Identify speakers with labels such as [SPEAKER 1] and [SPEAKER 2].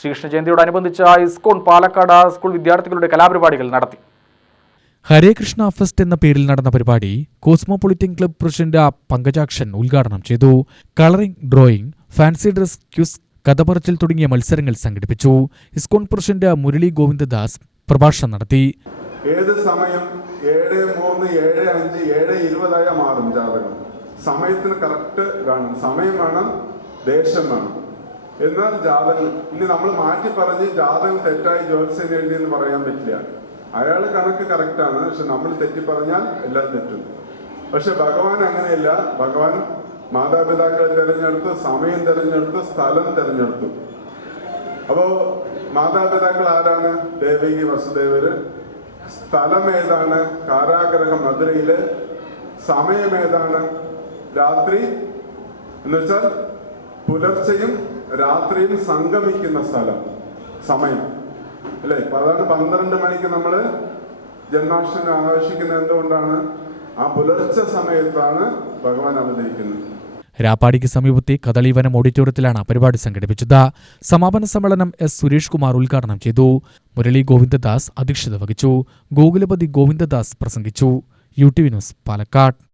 [SPEAKER 1] ശ്രീകൃഷ്ണ ജയന്തിയോടനുബന്ധിച്ച് ISKCON Palakkad school വിദ്യാർത്ഥികളുടെ കലാപരിപാടികൾ നടത്തി.
[SPEAKER 2] ഹരേ കൃഷ്ണ ഫെസ്റ്റ് എന്ന പേരിൽ നടന്ന പരിപാടി കോസ്മോപൊളിറ്റൻ ക്ലബ് പ്രസിഡന്റ് പങ്കജാക്ഷൻ ഉദ്ഘാടനം ചെയ്തു. Colouring drawing fancy dress quiz കഥപറച്ചിൽ തുടങ്ങിയ മത്സരങ്ങൾ സംഘടിപ്പിച്ചു. ഇസ്കോൺ പ്രസിഡന്റ് മുരളി ഗോവിന്ദദാസ് പ്രഭാഷണം നടത്തി.
[SPEAKER 3] ഏത് സമയം ഏഴ് മൂന്ന് ഏഴ് അഞ്ച് ഏഴ് ഇരുപതായ മാറും ജാതകം. സമയത്തിന് കറക്റ്റ് വേണം. സമയം വേണം ദേശം വേണം. എന്നാൽ ജാതകം ഇനി നമ്മൾ മാറ്റി പറഞ്ഞ് ജാതകം തെറ്റായി ജ്യോത്സ്യൻ എഴുതി എന്ന് പറയാൻ പറ്റില്ല. അയാൾ കണക്ക് കറക്റ്റാണ് പക്ഷെ നമ്മൾ തെറ്റി പറഞ്ഞാൽ എല്ലാം തെറ്റും. പക്ഷെ ഭഗവാൻ അങ്ങനെയല്ല. ഭഗവാൻ മാതാപിതാക്കളെ തിരഞ്ഞെടുത്തു സമയം തിരഞ്ഞെടുത്തു സ്ഥലം തിരഞ്ഞെടുത്തു. അപ്പോ മാതാപിതാക്കൾ ആരാണ്? ദേവകി വസുദേവര്. സ്ഥലം ഏതാണ്? കാരാഗ്രഹം മധുരയിൽ. സമയം ഏതാണ്? രാത്രി. എന്ന് വെച്ചാൽ പുലർച്ചെയും രാത്രിയും സംഗമിക്കുന്ന സ്ഥലം സമയം. അല്ലേ? അതാണ് പന്ത്രണ്ട് മണിക്ക് നമ്മൾ ജന്മാഷ്ടമി ആഘോഷിക്കുന്നത് എന്തുകൊണ്ടാണ്? ആ പുലർച്ച സമയത്താണ് ഭഗവാൻ അവതരിക്കുന്നത്.
[SPEAKER 2] രാപ്പാടിക്ക് സമീപത്തെ കദളീവനം ഓഡിറ്റോറിയത്തിലാണ് പരിപാടി സംഘടിപ്പിച്ചത്. സമാപന സമ്മേളനം എസ് സുരേഷ് കുമാർ ഉദ്ഘാടനം ചെയ്തു. മുരളി ഗോവിന്ദദാസ് അധ്യക്ഷത വഹിച്ചു. ഗോകുലപതി ഗോവിന്ദദാസ് പ്രസംഗിച്ചു. U T news Palakkad.